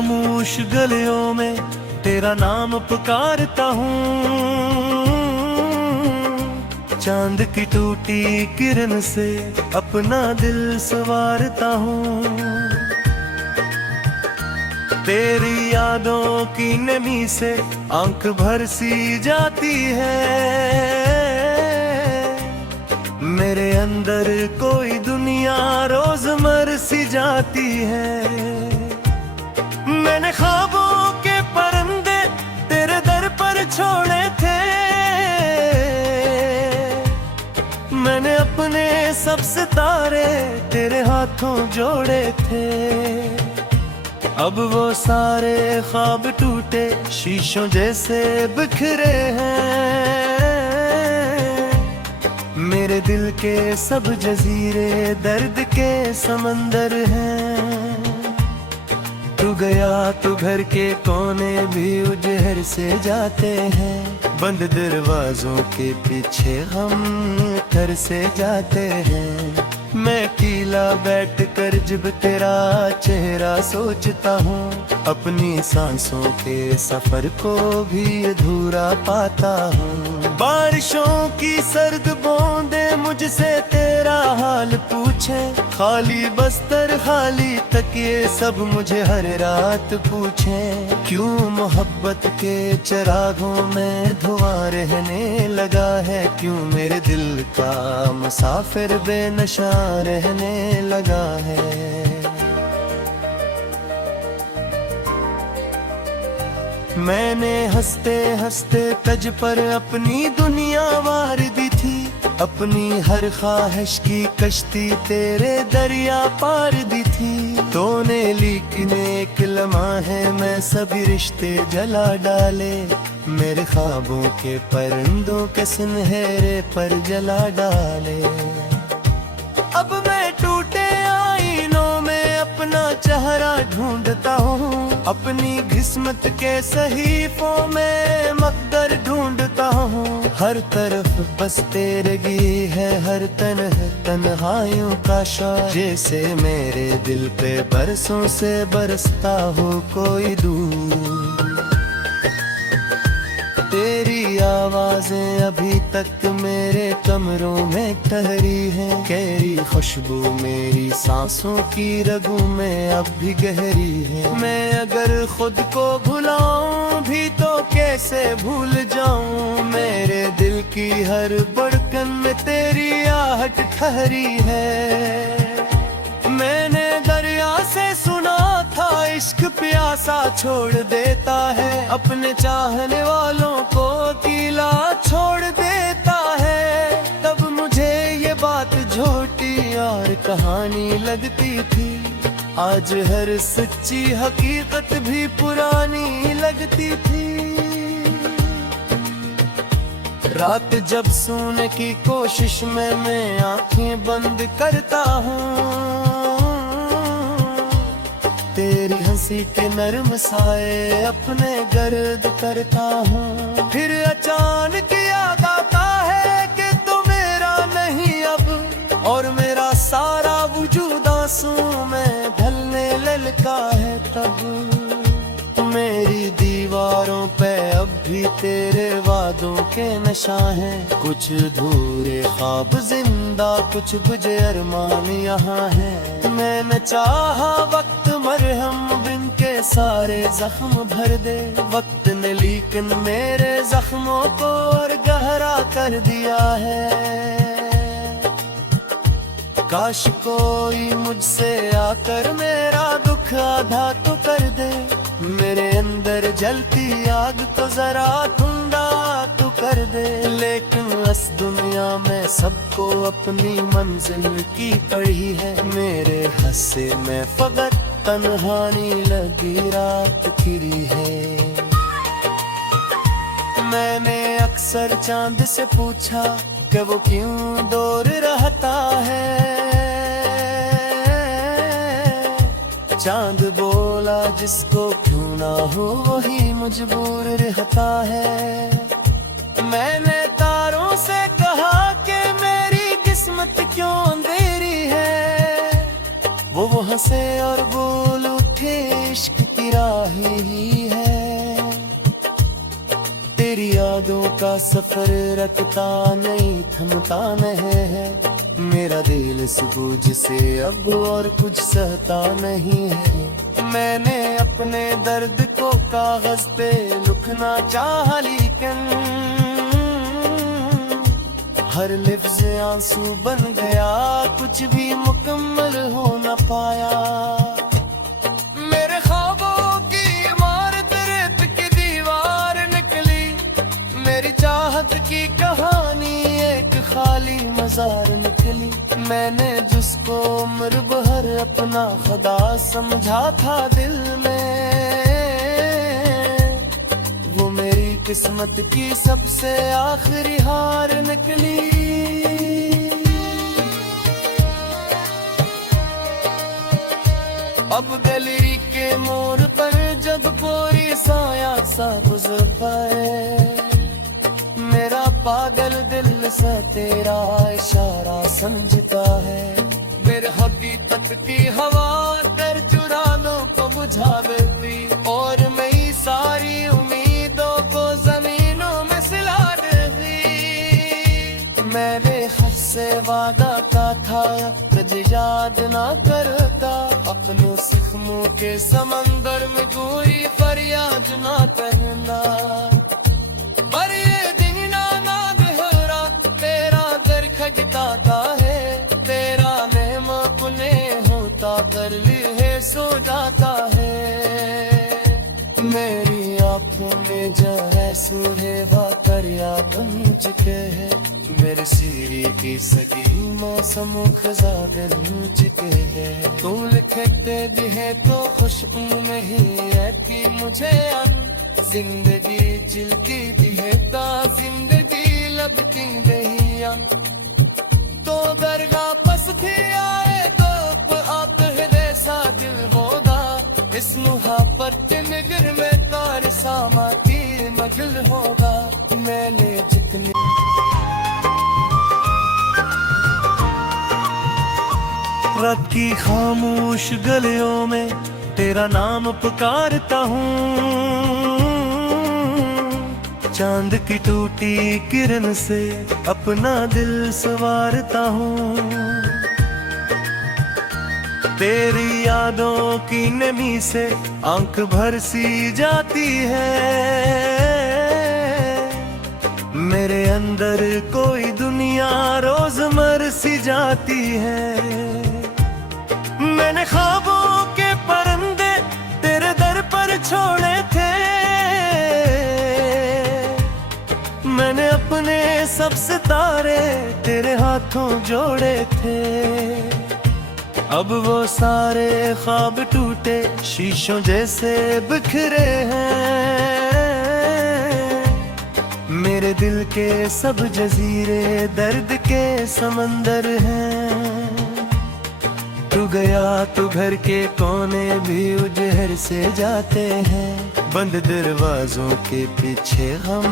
खामोश गलियों में तेरा नाम पुकारता हूँ। चांद की टूटी किरण से अपना दिल संवारता हूँ। तेरी यादों की नमी से आंख भर सी जाती है। मेरे अंदर कोई दुनिया रोजमर सी जाती है। मैंने ख्वाबों के परिंदे तेरे दर पर छोड़े थे। मैंने अपने सब सितारे तेरे हाथों जोड़े थे। अब वो सारे ख्वाब टूटे शीशों जैसे बिखरे हैं। मेरे दिल के सब जजीरे दर्द के समंदर हैं। तू गया तो घर के कोने भी उजहर से जाते हैं। बंद दरवाजों के पीछे हम घर से जाते हैं। मैं अकेला बैठ कर जब तेरा चेहरा सोचता हूँ, अपनी सांसों के सफर को भी अधूरा पाता हूँ। बारिशों की सर्द बूंदे मुझसे तेरा हाल पूछे। खाली बस्तर खाली तकिए सब मुझे हर रात पूछे। क्यों मोहब्बत के चिरागों में धुआं रहने लगा है। क्यों मेरे दिल का मुसाफिर बेनशा रहने लगा है। मैंने हंसते हंसते तज पर अपनी दुनिया वार दी थी। अपनी हर ख्वाहिश की कश्ती तेरे दरिया पार दी थी। तूने लेकिन एक लम्हा मैं सभी रिश्ते जला डाले। मेरे ख्वाबों के परिंदों के सुनहरे पर जला डाले। अब मैं टूटे आईनों में अपना चेहरा ढूंढता हूँ। अपनी किस्मत के सहीफों में मकदर ढूंढता हूँ। हर तरफ बस तेरगी है हर तन्हाइयों का शौर। जैसे मेरे दिल पे बरसों से बरसता हो कोई दूर। तेरी आवाजें अभी तक मेरे कमरों में ठहरी हैं। गहरी खुशबू मेरी सांसों की रगों में अब भी गहरी है। मैं अगर खुद को भुलाऊं भी तो कैसे भूल जाऊं। मेरे दिल की हर धड़कन में तेरी आहट ठहरी है। मैंने दरिया से सुना था इश्क प्यासा छोड़ देता है। अपने चाहने वालों को अकेला छोड़ देता है। तब मुझे ये बात झूठी और कहानी लगती थी। आज हर सच्ची हकीकत भी पुरानी लगती थी। रात जब सोने की कोशिश में मैं आंखें बंद करता हूँ। तेरी हंसी के नरम साए अपने गर्द करता हूँ। फिर अचानक याद आता है कि तू मेरा नहीं अब। और मेरा सारा वजूद आंसू में ढलने ललका है तब। मेरी दीवारों पे अब भी तेरे वादों के नशा हैं। कुछ अधूरे ख्वाब जिंदा कुछ बुझे अरमान यहाँ है। मैंने चाहा वक्त मरहम बिन के सारे जख्म भर दे। वक्त ने लेकिन मेरे जख्मों को और गहरा कर दिया है। काश कोई मुझसे आकर मेरा दुख आधा तो कर दे। मेरे अंदर जलती आग तो जरा ठंडा तो कर दे। लेकिन इस दुनिया में सबको अपनी मंजिल की पड़ी है। मेरे हंसे में फकत तन्हाई लगी रात खिरी है। मैंने अक्सर चांद से पूछा कि वो क्यों दूर रहता है। चांद बोला जिसको क्यों ना हो वही मजबूर रहता है। मैंने तारों से कहा कि मेरी किस्मत क्यों अंधेरी है। वो हंसे और बोल उठे इश्क की राह तबाही ही है। तेरी यादों का सफर रखता नहीं, थमता नहीं है। मेरा दिल इस बोझ से अब और कुछ सहता नहीं है। मैंने अपने दर्द को कागज पे लिखना चाहा, लेकिन हर लिफ्ज़ आंसू बन गया, कुछ भी मुकम्मल हो न पाया। मेरे ख्वाबों की इमारत रेत की दीवार निकली, मेरी चाहत की कहानी एक खाली मजार निकली। मैंने जिसको उम्र भर अपना खुदा समझा था दिल में, वो मेरी किस्मत की सबसे आखिरी हार निकली। अब गली के मोड़ पर जब कोई साया सा गुजर पाए, मेरा पागल दिल सा तेरा इशारा समझता है। मेरे हकीकत की हवा कर चुरानों को बुझा देती, और मैं सारी उम्मीदों को जमीनों में सिला देती। मैंने हद से वादा का था, तुझे याद ना करता, अपने जख्मों के समंदर में कोई फरियाद ना करना। पर ये दिन ना दोहरा, तेरा दर खटकाता है, तेरा नेम अपने होता कर लिए सो जाता है। मेरी आंखों में जो है सुहेवा दरिया बन चुके हैं, मेरे सीरी की सगी मौसम खजा दिल चुके हैं। तू लिखते दिहे तो खुशबू नहीं है कि मुझे जिंदगी चिलकी दिहे ता जिंदगी लबकी दहिया। तो दरगाह पस थी आए तो आप हृदय सा दिल बोदा, इस मुहाबत निगर में तार सामा की मगल होगा। मैंने जितनी रात की खामोश गलियों में तेरा नाम पुकारता हूँ, चांद की टूटी किरण से अपना दिल संवारता हूँ। तेरी यादों की नमी से आंख भर सी जाती है, मेरे अंदर कोई दुनिया रोज मर सी जाती है। मैंने ख्वाबों के परिंदे तेरे दर पर छोड़े थे, मैंने अपने सब सितारे तेरे हाथों जोड़े थे। अब वो सारे ख्वाब टूटे शीशों जैसे बिखरे हैं, मेरे दिल के सब जजीरे दर्द के समंदर हैं। तू गया तो घर के कोने भी उजहर से जाते हैं, बंद दरवाजों के पीछे हम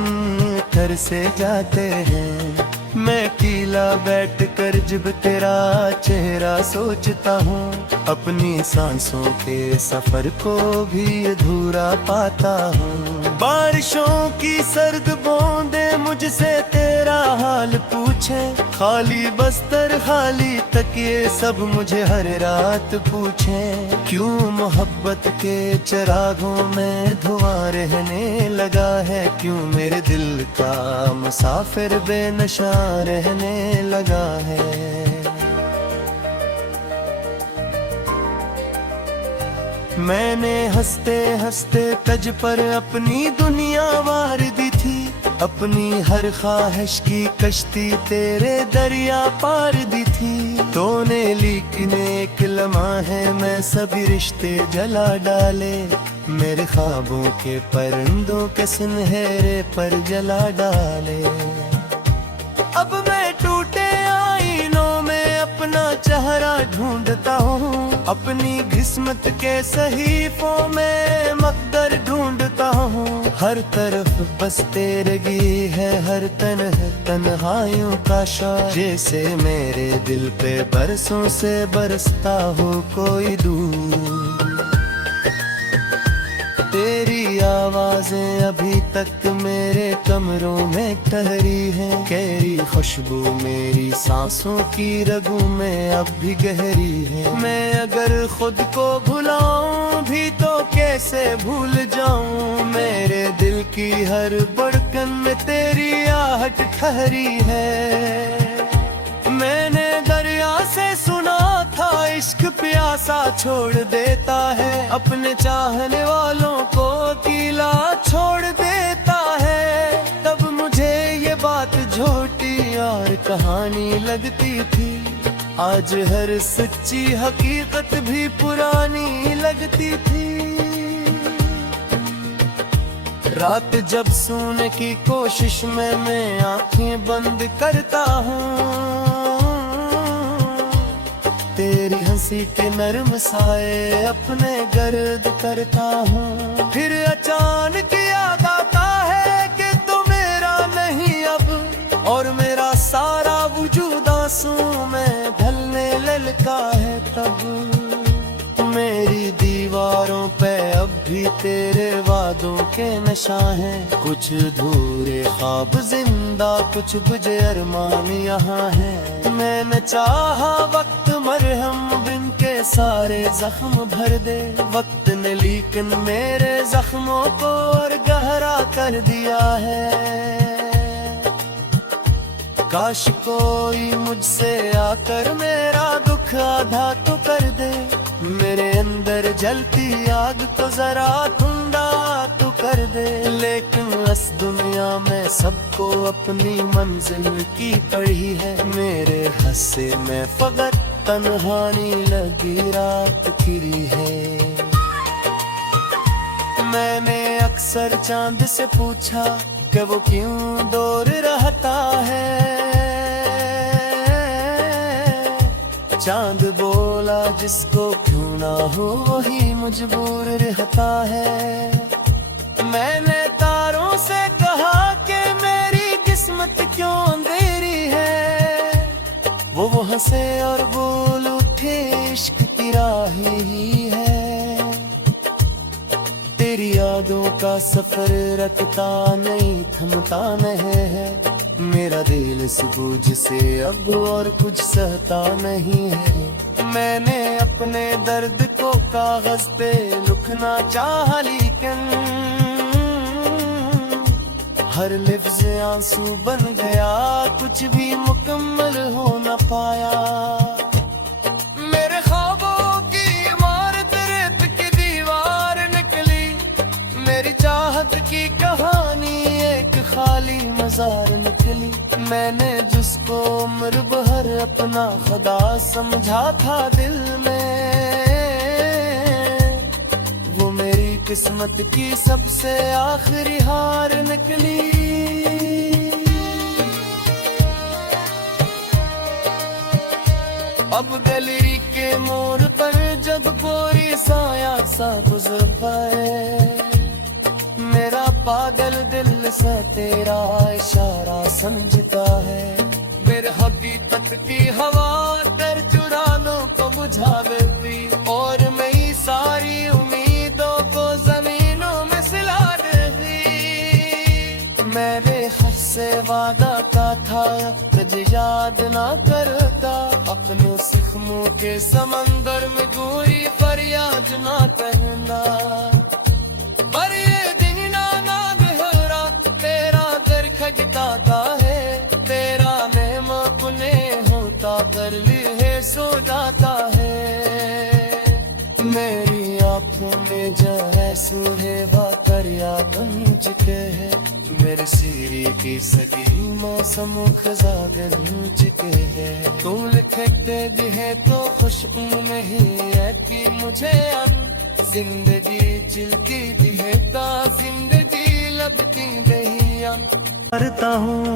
घर से जाते हैं। मैं अकेला बैठ कर जब तेरा चेहरा सोचता हूँ, अपनी सांसों के सफर को भी अधूरा पाता हूँ। बारिशों की सर्द बूंदे मुझसे तेरा हाल पूछे, खाली बस्तर खाली तकिए सब मुझे हर रात पूछे। क्यों मोहब्बत के चिरागों में धुआं रहने लगा है, क्यों मेरे दिल का मुसाफिर बेनशा रहने लगा है। मैंने हंसते हंसते तज पर अपनी दुनिया वार दी थी, अपनी हर ख्वाहिश की कश्ती तेरे दरिया पार दी थी। तूने लेकिन एक लम्हा है मैं सभी रिश्ते जला डाले, मेरे ख्वाबों के परिंदों के सुनहरे पर जला डाले। अब मैं टूटे आईनों में अपना चेहरा ढूंढता हूँ, अपनी किस्मत के सहीफों में मकदर ढूंढता हूँ। हर तरफ बस तेरगी है, हर तन्हाइयों का शौर, जैसे मेरे दिल पे बरसों से बरसता हो कोई दूर। तेरी आवाजें अभी तक मेरे कमरों में ठहरी हैं। गहरी खुशबू मेरी सांसों की रगों में अब भी गहरी है। मैं अगर खुद को भुलाऊं भी तो कैसे भूल जाऊं, मेरे दिल की हर धड़कन में तेरी आहट ठहरी है। मैंने दरिया से सुना था इश्क प्यासा छोड़ देता है, अपने चाहने वालों को अकेला छोड़ देता है। तब मुझे ये बात झूठी और कहानी लगती थी, आज हर सच्ची हकीकत भी पुरानी लगती थी। रात जब सोने की कोशिश में मैं आंखें बंद करता हूँ, तेरी हंसी के नरम साए अपने गर्द करता हूँ। फिर अचानक याद आता है कि तू मेरा नहीं अब, और मेरा सारा वजूद आंसू में ढलने ललका है। तब मेरी दीवारों पे अब भी तेरे वादों के नशा हैं, कुछ अधूरे ख्वाब जिंदा, कुछ बुझे अरमान यहाँ है। मैंने चाहा वक्त मरहम बिन के सारे जख्म भर दे, वक्त ने लेकिन मेरे जख्मों को और गहरा कर दिया है। काश कोई मुझसे आकर मेरा दुख आधा तो कर दे, मेरे अंदर जलती आग को जरा ठंडा तो कर दे। लेकिन इस दुनिया में सबको अपनी मंजिल की पड़ी है, मेरे हंसे में फकत तन्हाई लगी रात खिरी है। मैंने अक्सर चांद से पूछा कि वो क्यों दूर रहता है, चांद बोला जिसको क्यों ना हो वही मजबूर रहता है। मैंने तारों से कहा कि मेरी किस्मत क्यों अंधेरी है, वो हंसे और बोल उठे इश्क की राह ही है। तेरी यादों का सफर रखता नहीं थमता नहीं है, मेरा दिल इस बोझ से अब और कुछ सहता नहीं है। मैंने अपने दर्द को कागज पे लिखना चाहा, लेकिन हर लफ्ज़ आंसू बन गया, कुछ भी मुकम्मल हो न पाया। मेरे ख्वाबों की इमारत रेत की दीवार निकली, मेरी चाहत की कहानी एक खाली मजार निकली। मैंने जिसको उम्र भर अपना खुदा समझा था दिल में, वो मेरी किस्मत की सबसे आखिरी हार निकली। अब गली के मोड़ पर जब कोई साया सा गुजर पाए, मेरा पागल दिल से तेरा इशारा समझता है। मेरे हकीकत की हवा कर चुरानों को बुझा देती, और मेरी सारी उम्मीदों को जमीनों में सिला देती। मेरे हद से वादा का था तुझे याद ना करता, अपने सिखमों के समंदर में गोरी फरियाद ना कहना। पर ये दिन ना गहरा तेरा दर खजताता है, तेरा नेम अपने होता कर लिए सो जाता है। मेरी आंखों में जो है सुहेवा दरिया बन चुके हैं, मेरे सीरी की सगी मौसम खजा कर चुके हैं। तू लिखते दिहे तो खुशबू में ही रहती मुझे जिंदगी चिलकी दिहेता, जिंदगी लगती दहिया करता हूँ।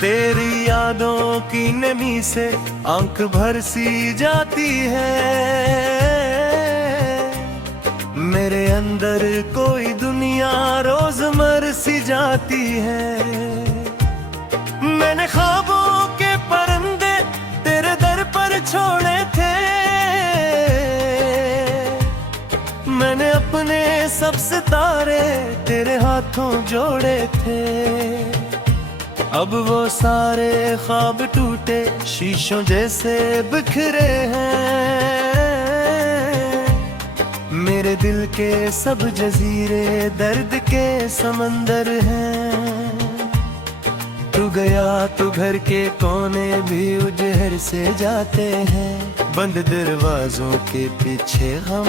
तेरी यादों की नमी से आंख भर सी जाती है, मेरे अंदर कोई दुनिया रोज मर सी जाती है। मैंने ख्वाबों के परिंदे तेरे दर पर छोड़े थे, सब सितारे तेरे हाथों जोड़े थे, अब वो सारे ख्वाब टूटे शीशों जैसे बिखरे हैं। मेरे दिल के सब जजीरे दर्द के समंदर हैं। तू गया तो घर के कोने भी उजहर से जाते हैं, बंद दरवाजों के पीछे हम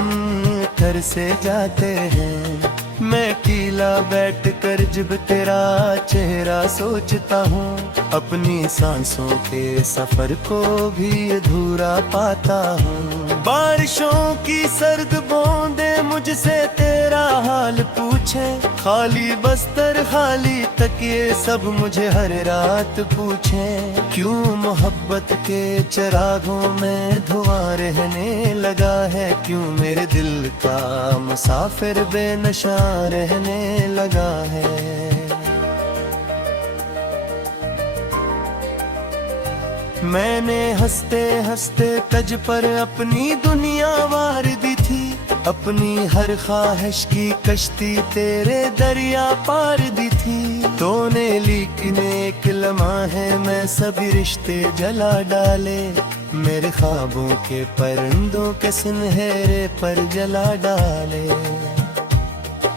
घर से जाते हैं। मैं अकेला बैठ कर जब तेरा चेहरा सोचता हूँ, अपनी सांसों के सफर को भी अधूरा पाता हूँ। बारिशों की सर्द बूंदे मुझसे तेरा हाल पूछे, खाली बस्तर खाली तकिए सब मुझे हर रात पूछे। क्यों मोहब्बत के चिरागों में धुआं रहने लगा है, क्यों मेरे दिल का मुसाफिर बेनशा रहने लगा है। मैंने हंसते हंसते तज पर अपनी दुनिया वार दी थी, अपनी हर ख्वाहिश की कश्ती तेरे दरिया पार दी थी। तूने लेकिन एक लम्हा में सभी रिश्ते जला डाले, मेरे ख्वाबों के परिंदों के सुनहरे पर जला डाले।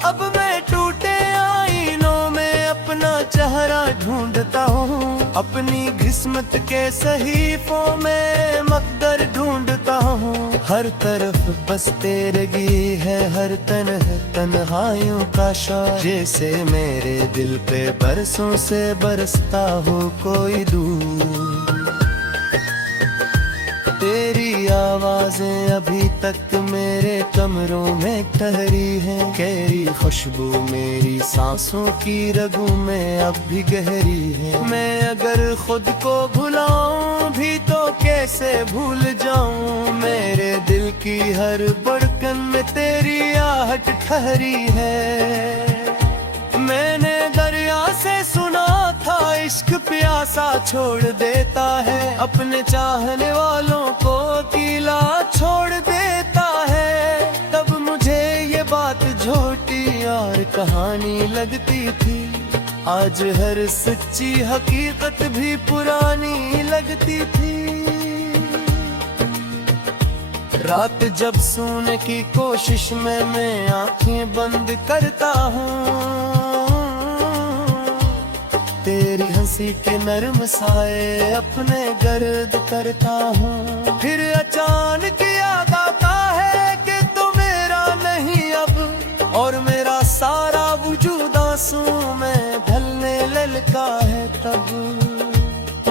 अब मैं टूटे आईनों में अपना चेहरा ढूंढता हूँ, अपनी किस्मत के सहीफों में मकदर ढूंढता हूँ। हर तरफ बस तेरगी है, हर तन्हाइयों का शौर, जैसे मेरे दिल पे बरसों से बरसता हो कोई दूर। तेरी आवाजें अभी तक मेरे कमरों में ठहरी हैं, गहरी खुशबू मेरी सांसों की रगों में अब भी गहरी है। मैं अगर खुद को भुलाऊं भी तो कैसे भूल जाऊं, मेरे दिल की हर धड़कन में तेरी आहट ठहरी है। मैंने दरिया से सुना था इश्क प्यासा छोड़ देता है, अपने चाहने वालों को अकेला छोड़ देता है। तब मुझे ये बात झूठी और कहानी लगती थी, आज हर सच्ची हकीकत भी पुरानी लगती थी। रात जब सोने की कोशिश में मैं आंखें बंद करता हूँ, तेरी हंसी के नर्म साए अपने गर्द करता हूँ। फिर अचानक याद आता है कि तू मेरा नहीं अब, और मेरा सारा वजूद आंसू में ढलने ललका है। तब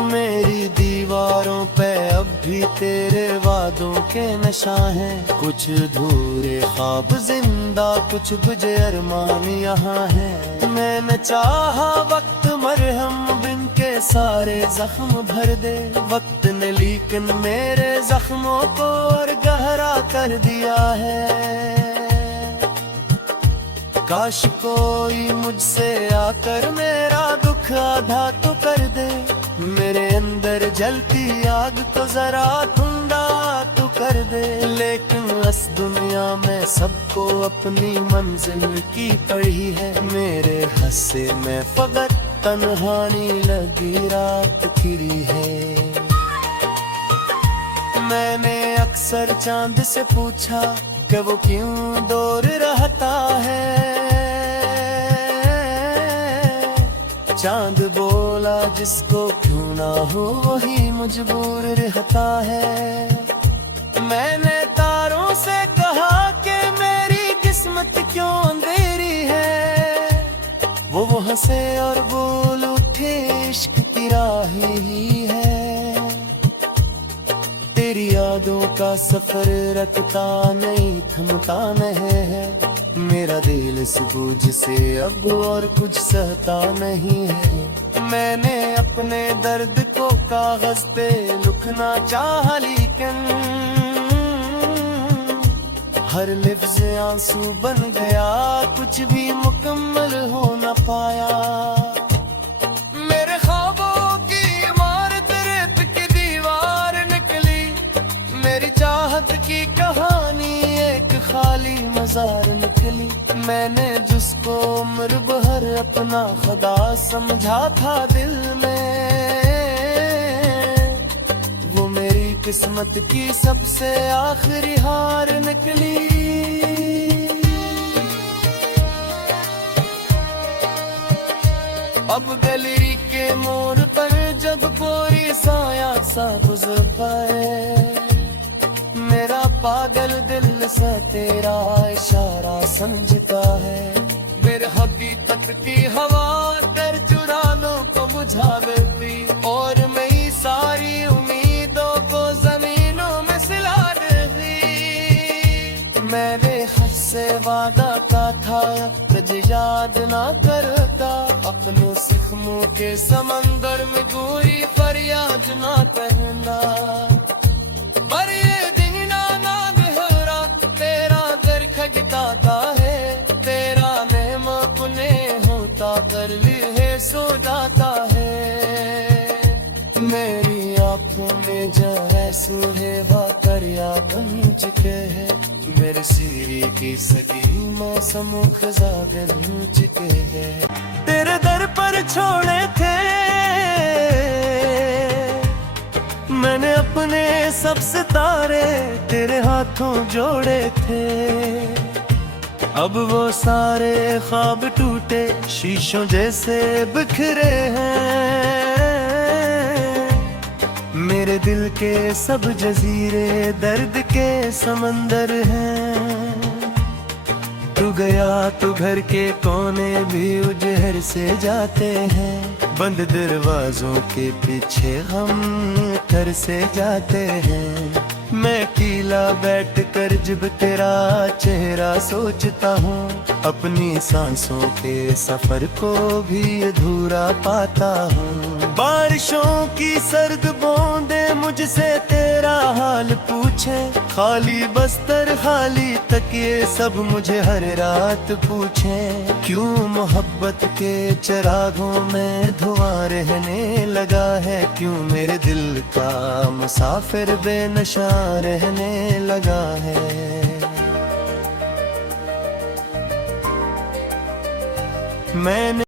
मेरी दीवारों पे अब भी तेरे वादों के नशा हैं, कुछ अधूरे ख्वाब जिंदा कुछ बुझे अरमान यहाँ है। मैंने चाहा वक्त मरहम बिन के सारे जख्म भर दे, वक्त ने लेकिन मेरे जख्मों को और गहरा कर दिया है। काश कोई मुझसे आकर मेरा दुख आधा तो कर दे, मेरे अंदर जलती आग तो जरा ठंडा तो कर दे। लेकिन इस दुनिया में सबको अपनी मंजिल की पड़ी है, मेरे हंसे में फकत तन्हाई लगी रात खिरी है। मैंने अक्सर चांद से पूछा कि वो क्यों दूर रहता है, चांद बोला जिसको क्यों ना हो वही मजबूर रहता है। मैंने तारों से कहा कि मेरी किस्मत क्यों अंधेरी है, वो हंसे और बोल उठे इश्क की राह ही है। तेरी यादों का सफर रखता नहीं थमता नहीं है, मेरा दिल इस बोझ से अब और कुछ सहता नहीं है। मैंने अपने दर्द को कागज पे लिखना चाहा लेकिन हर लिफ्ज़ आंसू बन गया, कुछ भी मुकम्मल हो न पाया। मेरे ख्वाबों की इमारत रेत की दीवार निकली, मेरी चाहत की कहानी एक खाली मजार निकली। मैं अपना खुदा समझा था दिल में, वो मेरी किस्मत की सबसे आखिरी हार निकली। अब गली के मोड़ पर जब कोई साया सा गुजर पाए, मेरा पागल दिल सा तेरा इशारा समझता है। मेरे हकीकत की हवा कर चुरानों को बुझा देती, और मेरी सारी उम्मीदों को जमीनों में सिला देती। मैंने हद से वादा का था तुझे याद ना करता, अपने सिखमों के समंदर में कोई फरियाद ना कहना। पर ये दिन ना गहरा तेरा दर खगताता है, तेरा नेम अपने होता कर लिए सो जाता है। मेरी आंखों में जहाँ सूहे वाकरिया बन चुके हैं, मेरे सीरी की सगी मौसम खजा दिल चुके हैं। तेरे दर पर छोड़े थे मैंने अपने सब सितारे, तेरे हाथों जोड़े थे। अब वो सारे ख्वाब टूटे शीशों जैसे बिखरे हैं। मेरे दिल के सब जजीरे दर्द के समंदर हैं। तू गया तो घर के कोने भी उजहर से जाते हैं, बंद दरवाजों के पीछे हम घर से जाते हैं। मैं अकेला बैठ कर जब तेरा चेहरा सोचता हूँ, अपनी सांसों के सफर को भी अधूरा पाता हूँ। बारिशों की सर्द बूंदे मुझसे तेरा हाल पूछे, खाली बस्तर खाली तकिए सब मुझे हर रात पूछे। क्यों मोहब्बत के चिरागों में धुआं रहने लगा है, क्यों मेरे दिल का मुसाफिर बेनशा रहने लगा है। मैंने